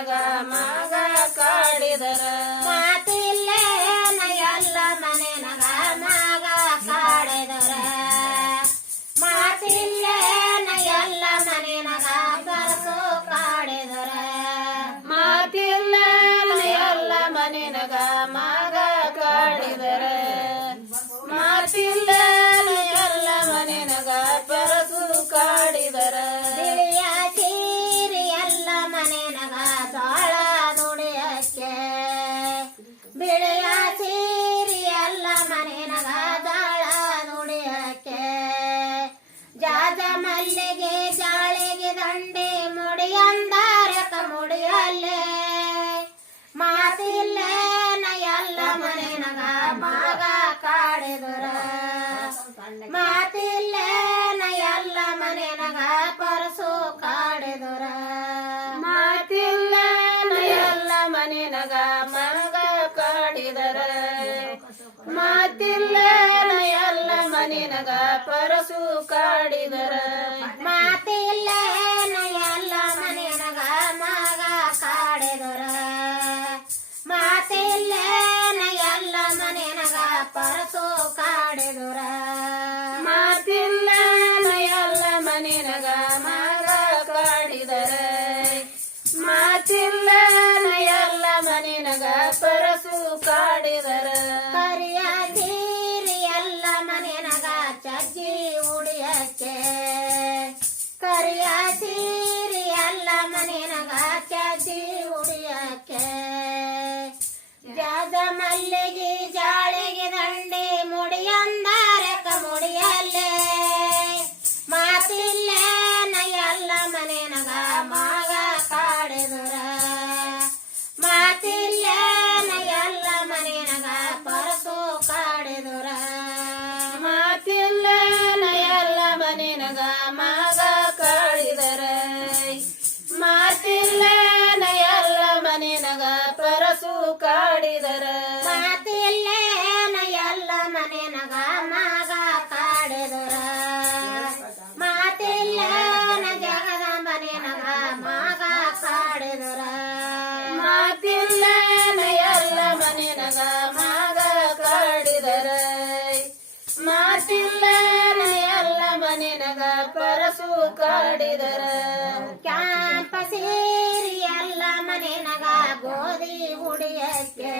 Saga. ಬಿಳಿಯ ಸೀರಿ ಎಲ್ಲ ಮನೆನಗ ಜಾಳ ನುಡಿಯಕ್ಕೆ. ಜಾಜ ಮಲ್ಲಿಗೆ ಜಾಳಿಗೆ ದಂಡೆ ಮುಡಿಯಂದಾರಕ ಮುಡಿಯಲ್ಲೇ. ಮಾತಿಲ್ಲೇ ಮನೆನಗ ಪರಸು ಕಾಡಿದರ Okay. ಕಾಡಿದರ. ಮಾತಿಲ್ಲೇ ನಯಲ್ಲ ಎಲ್ಲ ಮನೆನಗ ಮಗ ಕಾಡಿದರ. ಮಾತಿಲ್ಲೇ ನ ಜಗದ ಮನೆನಗ ಮಗ ಕಾಡಿದರ. ಮಾತಿಲ್ಲ ಎಲ್ಲ ಮನೆನಗ ಮಗ ಕಾಡಿದರ. ಮಾತಿಲ್ಲ ಎಲ್ಲ ಮನೆನಗ ಪರಸು ಕಾಡಿದರ. ಕ್ಯಾಂಪಸೇ ಗೋಧಿ ಹುಡಿಯಕ್ಕೆ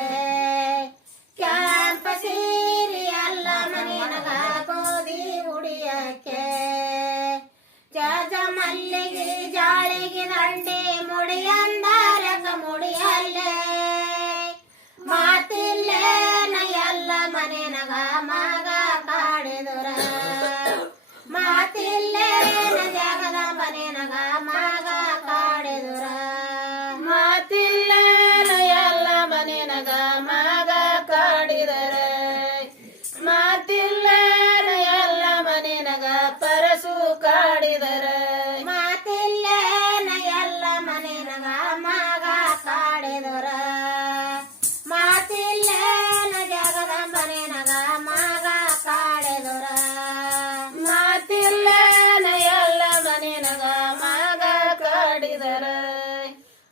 ಕಾಡಿದರ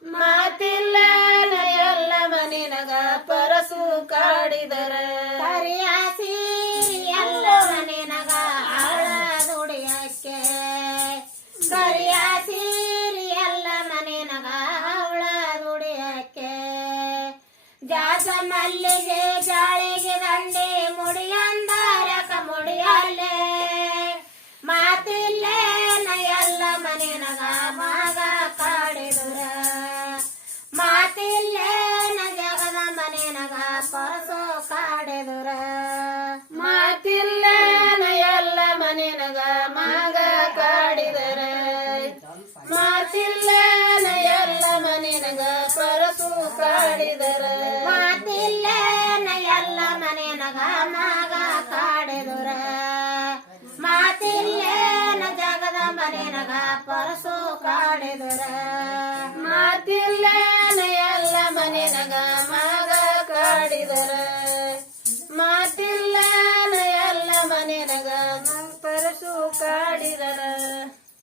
ಮಾತಿಲ್ಲ ಎಲ್ಲ ಮನೆನಗ ಪರಸು ಕಾಡಿದರ. ಹರಿಯಾಸಿ ಎಲ್ಲ ಮನೆನಗ ಆಳ ದುಡಿಯಕ್ಕೆ ಕರಿಯಾಸಿ ಎಲ್ಲ ಮನೆನಗ ಅವಳ ದುಡಿಯಕ್ಕೆ ಜಾಸ ಮಲ್ಲಿಗೆ ಜಾಳಿಗೆ ದಂಡೆ ಮುಡಿಯಂದಾರಕ ಮಗ ಕಾಡಿದರ. ಮಾತಿಲ್ಲ ಎಲ್ಲ ಮನೆನಗ ಪರಸು ಕಾಡಿದರ. ಮಾತಿಲ್ಲ ನಯಲ್ಲ ಮನೆನಗ ಮಗ ಕಾಡಿದುರ. ಮಾತಿಲ್ಲ ಜಗದ ಮನೆನಗ ಪರಸು ಕಾಡಿದುರ. ಮಾತಿಲ್ಲ ಎಲ್ಲ ಮನೆನಗ ಮಗ ಕಾಡಿದರ.